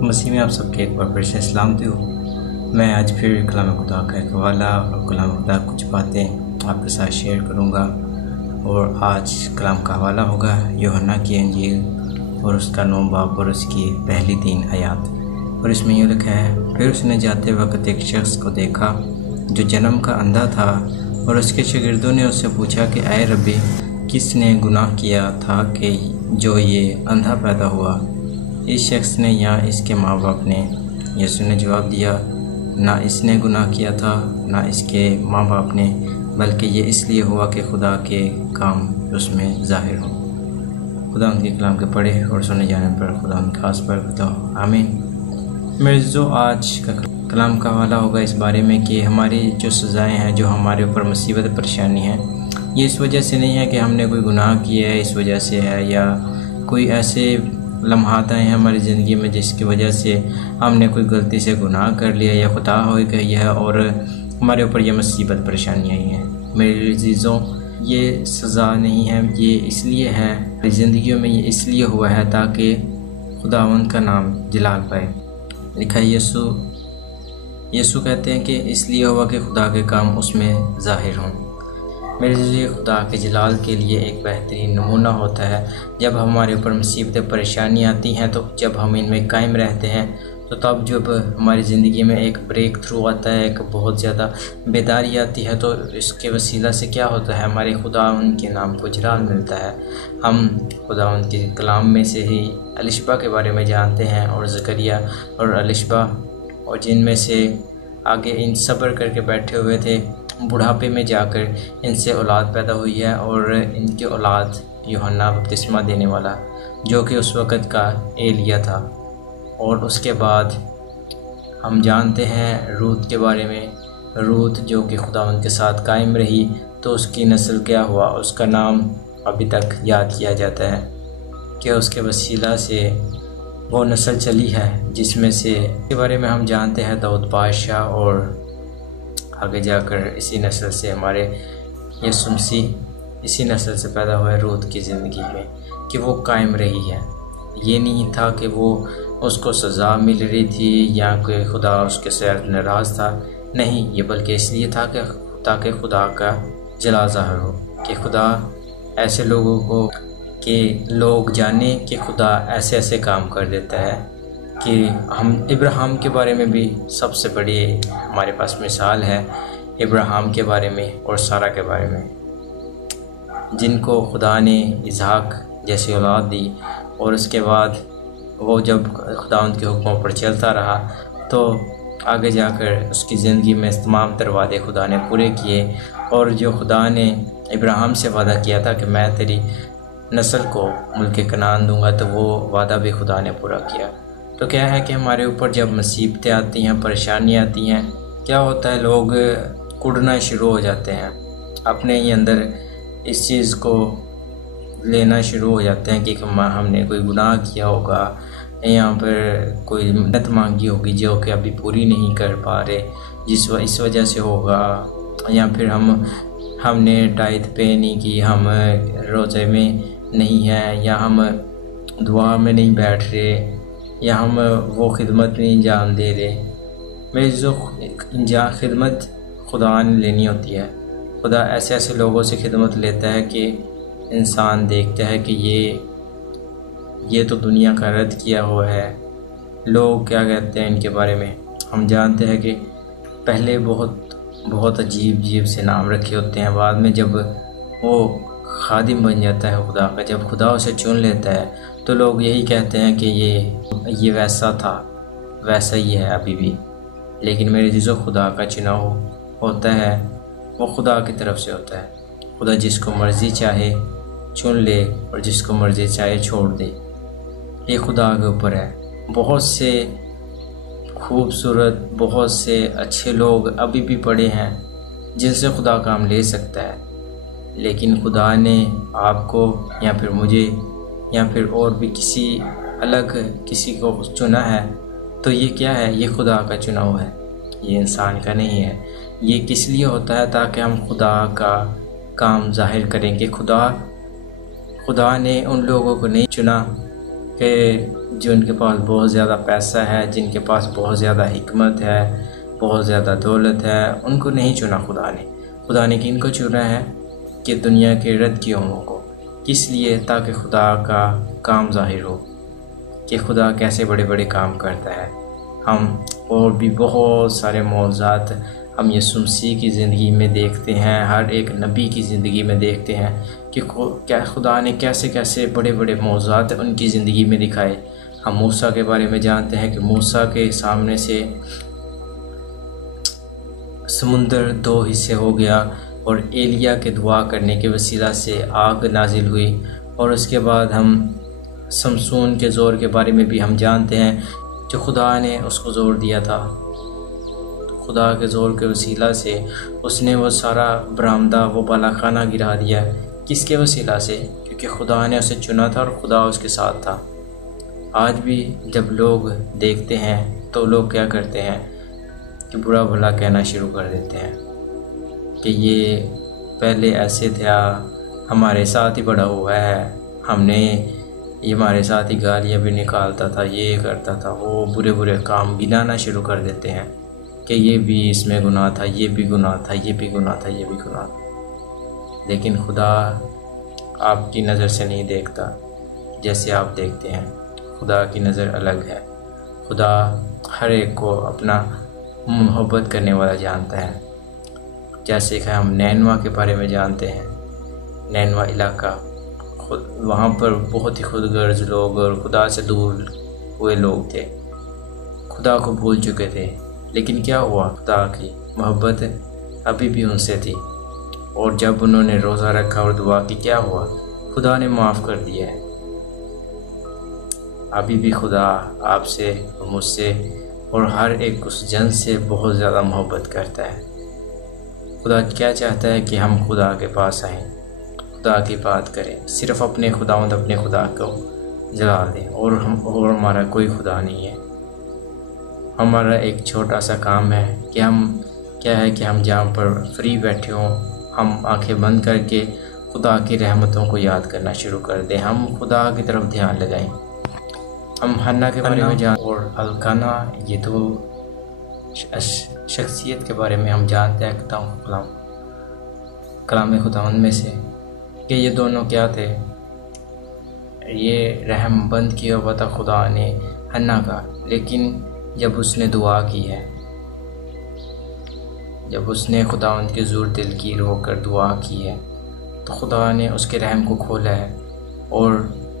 مسیح میں آپ سب کے ایک بار پھر سے سلامتی ہوں۔ میں آج پھر کلام خدا کا ایک حوالہ اور کلام خدا کچھ باتیں آپ کے ساتھ شیئر کروں گا، اور آج کلام کا حوالہ ہوگا یوحنا کی انجیل اور اس کا 9 باب اور اس کی پہلی 3 آیات، اور اس میں یہ لکھا ہے: پھر اس نے جاتے وقت ایک شخص کو دیکھا جو جنم کا اندھا تھا، اور اس کے شاگردوں نے اس سے پوچھا کہ اے ربی، کس نے گناہ کیا تھا کہ جو یہ اندھا پیدا ہوا، اس شخص نے یا اس کے ماں باپ نے؟ یسوع نے جواب دیا: نہ اس نے گناہ کیا تھا نہ اس کے ماں باپ نے، بلکہ یہ اس لیے ہوا کہ خدا کے کام اس میں ظاہر ہوں۔ خدا ان کے کلام کے پڑھے اور سنے جانے پر خدا ان خاص برکت ہو، آمین۔ میرے جو آج کا کلام کا حوالہ ہوگا اس بارے میں کہ ہماری جو سزائیں ہیں، جو ہمارے اوپر مصیبت پریشانی ہے، یہ اس وجہ سے نہیں ہے کہ ہم نے کوئی گناہ کیا ہے، اس وجہ سے ہے، یا کوئی ایسے لمحات آئے ہیں ہماری زندگی میں جس کی وجہ سے ہم نے کوئی غلطی سے گناہ کر لیا یا خطا ہو گئی ہے اور ہمارے اوپر یہ مصیبت پریشانی آئی ہے۔ میرے عزیزوں، یہ سزا نہیں ہے، یہ اس لیے ہے، ہماری زندگیوں میں یہ اس لیے ہوا ہے تاکہ خداوند کا نام جلال پائے۔ لکھا ہے یسوع کہتے ہیں کہ اس لیے ہوا کہ خدا کے کام اس میں ظاہر ہوں۔ میرے لیے خدا کے جلال کے لیے ایک بہترین نمونہ ہوتا ہے جب ہمارے اوپر مصیبتیں پریشانی آتی ہیں، تو جب ہم ان میں قائم رہتے ہیں تو تب جب ہماری زندگی میں ایک بریک تھرو آتا ہے، ایک بہت زیادہ بیداری آتی ہے، تو اس کے وسیلہ سے کیا ہوتا ہے؟ ہمارے خدا ان کے نام کو جلال ملتا ہے۔ ہم خدا ان کے کلام میں سے ہی الشبہ کے بارے میں جانتے ہیں، اور زکریا اور الشبہ، اور جن میں سے آگے ان صبر کر کے بیٹھے ہوئے تھے، بڑھاپے میں جا کر ان سے اولاد پیدا ہوئی ہے، اور ان کی اولاد یوحنا بپتسمہ دینے والا، جو کہ اس وقت کا ایلیا تھا۔ اور اس کے بعد ہم جانتے ہیں روت کے بارے میں، روت جو کہ خداوند کے ساتھ قائم رہی، تو اس کی نسل کیا ہوا؟ اس کا نام ابھی تک یاد کیا جاتا ہے کہ اس کے وسیلہ سے وہ نسل چلی ہے، جس میں سے کے بارے میں ہم جانتے ہیں داؤد بادشاہ، اور آگے جا کر اسی نسل سے ہمارے یسوع مسیح اسی نسل سے پیدا ہوا ہے روت کی زندگی میں، کہ وہ قائم رہی ہے۔ یہ نہیں تھا کہ وہ اس کو سزا مل رہی تھی یا کہ خدا اس کے سے ناراض تھا، نہیں، یہ بلکہ اس لیے تھا کہ تاکہ خدا کا جلال ظاہر ہو، کہ خدا ایسے لوگوں کو، کہ لوگ جانیں کہ خدا ایسے ایسے کام کر دیتا ہے، کہ ہم ابراہیم کے بارے میں بھی سب سے بڑی ہمارے پاس مثال ہے، ابراہیم کے بارے میں اور سارہ کے بارے میں، جن کو خدا نے اسحاق جیسی اولاد دی، اور اس کے بعد وہ جب خدا ان کے حکموں پر چلتا رہا تو آگے جا کر اس کی زندگی میں تمام تر وعدے خدا نے پورے کیے، اور جو خدا نے ابراہیم سے وعدہ کیا تھا کہ میں تیری نسل کو ملک کنعان دوں گا، تو وہ وعدہ بھی خدا نے پورا کیا۔ تو کیا ہے کہ ہمارے اوپر جب مصیبتیں آتی ہیں، پریشانیاں آتی ہیں، کیا ہوتا ہے؟ لوگ کڑنا شروع ہو جاتے ہیں، اپنے ہی اندر اس چیز کو لینا شروع ہو جاتے ہیں کہ ہم نے کوئی گناہ کیا ہوگا، یہاں پر کوئی منت مانگی ہوگی جو کہ ابھی پوری نہیں کر پا رہے، اس وجہ سے ہوگا، یا پھر ہم نے ٹائٹ پے نہیں کی، ہم روزے میں نہیں ہیں، یا ہم دعا میں نہیں بیٹھ رہے، یا ہم وہ خدمت نہیں انجام دے رہے۔ میں جو خدمت خدا نے لینی ہوتی ہے، خدا ایسے لوگوں سے خدمت لیتا ہے کہ انسان دیکھتا ہے کہ یہ تو دنیا کا رد کیا ہوا ہے، لوگ کیا کہتے ہیں ان کے بارے میں۔ ہم جانتے ہیں کہ پہلے بہت عجیب سے نام رکھے ہوتے ہیں، بعد میں جب وہ خادم بن جاتا ہے خدا کا، جب خدا اسے چن لیتا ہے، تو لوگ یہی کہتے ہیں کہ یہ ویسا تھا، ویسا ہی ہے ابھی بھی۔ لیکن میرے عزیزو، خدا کا چناؤ ہوتا ہے وہ خدا کی طرف سے ہوتا ہے۔ خدا جس کو مرضی چاہے چن لے اور جس کو مرضی چاہے چھوڑ دے، یہ خدا کے اوپر ہے۔ بہت سے خوبصورت، بہت سے اچھے لوگ ابھی بھی پڑے ہیں جن سے خدا کام لے سکتا ہے، لیکن خدا نے آپ کو یا پھر مجھے یا پھر اور بھی کسی کو چنا ہے، تو یہ کیا ہے؟ یہ خدا کا چناؤ ہے، یہ انسان کا نہیں ہے۔ یہ کس لیے ہوتا ہے؟ تاکہ ہم خدا کا کام ظاہر کریں کہ خدا نے ان لوگوں کو نہیں چنا کہ جن کے پاس بہت زیادہ پیسہ ہے، جن کے پاس بہت زیادہ حکمت ہے، بہت زیادہ دولت ہے، ان کو نہیں چنا خدا نے۔ خدا نے کن کو چنا ہے؟ کہ دنیا کے رد کی قوموں کو۔ کس لیے؟ تاکہ خدا کا کام ظاہر ہو کہ خدا کیسے بڑے بڑے کام کرتا ہے۔ ہم اور بھی بہت سارے معجزات ہم یسوع مسیح کی زندگی میں دیکھتے ہیں، ہر ایک نبی کی زندگی میں دیکھتے ہیں کہ کیا خدا نے کیسے کیسے بڑے بڑے معجزات ان کی زندگی میں دکھائے۔ ہم موسیٰ کے بارے میں جانتے ہیں کہ موسیٰ کے سامنے سے سمندر 2 حصے ہو گیا، اور ایلیا کے دعا کرنے کے وسیلہ سے آگ نازل ہوئی۔ اور اس کے بعد ہم سمسون کے زور کے بارے میں بھی ہم جانتے ہیں، جو خدا نے اس کو زور دیا تھا۔ خدا کے زور کے وسیلہ سے اس نے وہ سارا برآمدہ، وہ بالا خانہ گرا دیا۔ کس کے وسیلہ سے؟ کیونکہ خدا نے اسے چنا تھا اور خدا اس کے ساتھ تھا۔ آج بھی جب لوگ دیکھتے ہیں تو لوگ کیا کرتے ہیں کہ برا بھلا کہنا شروع کر دیتے ہیں کہ یہ پہلے ایسے تھا، ہمارے ساتھ ہی بڑا ہوا ہے، یہ ہمارے ساتھ ہی گالیاں بھی نکالتا تھا، یہ کرتا تھا، وہ برے برے کام گنانا شروع کر دیتے ہیں کہ یہ بھی اس میں گناہ تھا، یہ بھی گناہ تھا، یہ بھی گناہ تھا، یہ بھی گناہ تھا۔ لیکن خدا آپ کی نظر سے نہیں دیکھتا جیسے آپ دیکھتے ہیں۔ خدا کی نظر الگ ہے۔ خدا ہر ایک کو اپنا محبت کرنے والا جانتا ہے۔ جیسے کہ ہم نینوا کے بارے میں جانتے ہیں، نینوا علاقہ، وہاں پر بہت ہی خود غرض لوگ اور خدا سے دور ہوئے لوگ تھے، خدا کو بھول چکے تھے۔ لیکن کیا ہوا؟ خدا کی محبت ابھی بھی ان سے تھی، اور جب انہوں نے روزہ رکھا اور دعا کی، کیا ہوا؟ خدا نے معاف کر دیا ہے۔ ابھی بھی خدا آپ سے، مجھ سے اور ہر ایک اس جن سے بہت زیادہ محبت کرتا ہے۔ خدا کیا چاہتا ہے کہ ہم خدا کے پاس آئیں، خدا کی بات کریں، صرف اپنے خدا کو جلال دیں، اور ہمارا کوئی خدا نہیں ہے۔ ہمارا ایک چھوٹا سا کام ہے کہ ہم جہاں پر فری بیٹھے ہوں، ہم آنکھیں بند کر کے خدا کی رحمتوں کو یاد کرنا شروع کر دیں، ہم خدا کی طرف دھیان لگائیں۔ ہم حنا کے بارے میں جانتے ہیں، اور الکانا، یہ دو شخصیت کے بارے میں ہم جانتے ہیں کلام خداوند میں سے، کہ یہ دونوں کیا تھے؟ یہ رحم بند کیا ہوا تھا خدا نے حنا کا، لیکن جب اس نے دعا کی ہے، جب اس نے خداوند کے زور دل کی رو کر دعا کی ہے، تو خدا نے اس کے رحم کو کھولا ہے، اور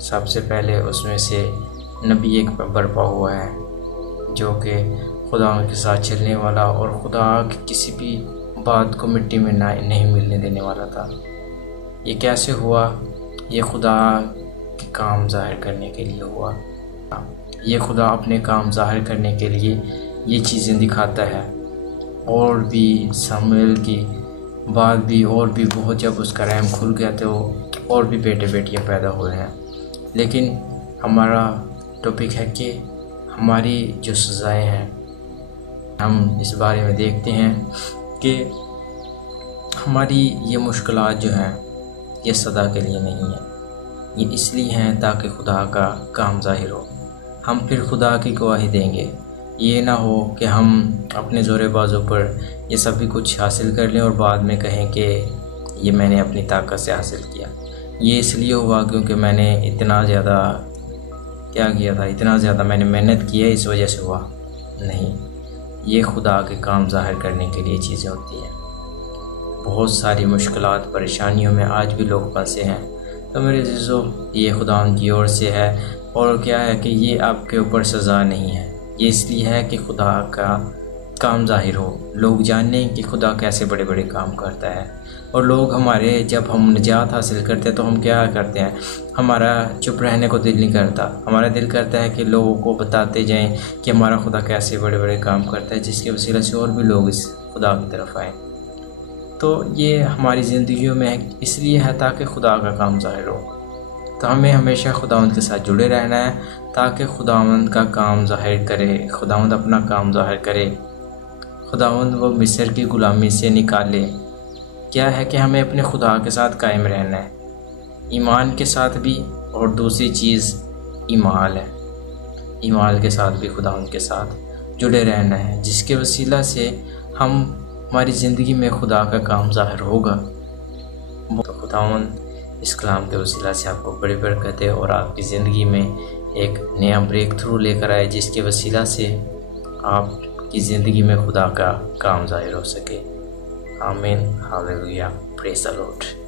سب سے پہلے اس میں سے نبی ایک برپا ہوا ہے، جو کہ خدا کے ساتھ چلنے والا اور خدا کی کسی بھی بات کو مٹی میں نہیں ملنے دینے والا تھا۔ یہ کیسے ہوا؟ یہ خدا کے کام ظاہر کرنے کے لیے ہوا۔ یہ خدا اپنے کام ظاہر کرنے کے لیے یہ چیزیں دکھاتا ہے۔ اور بھی سمویل کی بعد بھی اور بھی بہت، جب اس کا رحم کھل گیا تو اور بھی بیٹے بیٹیاں پیدا ہوئے ہیں۔ لیکن ہمارا ٹاپک ہے کہ ہماری جو سزائیں ہیں، ہم اس بارے میں دیکھتے ہیں کہ ہماری یہ مشکلات جو ہیں یہ سدا کے لیے نہیں ہیں، یہ اس لیے ہیں تاکہ خدا کا کام ظاہر ہو۔ ہم پھر خدا کی گواہی دیں گے۔ یہ نہ ہو کہ ہم اپنے زور بازو پر یہ سبھی کچھ حاصل کر لیں اور بعد میں کہیں کہ یہ میں نے اپنی طاقت سے حاصل کیا، یہ اس لیے ہوا کیونکہ میں نے اتنا زیادہ اتنا زیادہ میں نے محنت کی ہے، اس وجہ سے ہوا۔ نہیں، یہ خدا کے کام ظاہر کرنے کے لیے چیزیں ہوتی ہیں۔ بہت ساری مشکلات، پریشانیوں میں آج بھی لوگ پھنسے ہیں، تو میرے عزیزو، یہ خدا ان کی اور سے ہے، اور کیا ہے کہ یہ آپ کے اوپر سزا نہیں ہے، یہ اس لیے ہے کہ خدا کا کام ظاہر ہو، لوگ جانیں کہ خدا کیسے بڑے بڑے کام کرتا ہے۔ اور لوگ جب ہم نجات حاصل کرتے ہیں تو ہم کیا کرتے ہیں؟ ہمارا چپ رہنے کو دل نہیں کرتا، ہمارا دل کرتا ہے کہ لوگوں کو بتاتے جائیں کہ ہمارا خدا کیسے بڑے بڑے کام کرتا ہے، جس کے وسیلہ سے اور بھی لوگ اس خدا کی طرف آئیں۔ تو یہ ہماری زندگیوں میں اس لیے ہے تاکہ خدا کا کام ظاہر ہو۔ تو ہمیں ہمیشہ خداوند کے ساتھ جڑے رہنا ہے تاکہ خداوند کا کام ظاہر کرے، خداوند اپنا کام ظاہر کرے، خداوند وہ مصر کی غلامی سے نکالے۔ کیا ہے کہ ہمیں اپنے خدا کے ساتھ قائم رہنا ہے، ایمان کے ساتھ بھی، اور دوسری چیز ایمان ہے، ایمان کے ساتھ بھی خدا ان کے ساتھ جڑے رہنا ہے، جس کے وسیلہ سے ہماری زندگی میں خدا کا کام ظاہر ہوگا۔ تو خداوند اس کلام کے وسیلہ سے آپ کو بڑی برکت دے اور آپ کی زندگی میں ایک نیا بریک تھرو لے کر آئے، جس کے وسیلہ سے آپ کی زندگی میں خدا کا کام ظاہر ہو سکے۔ آمین، ہاللویہ، پریز دی لارڈ۔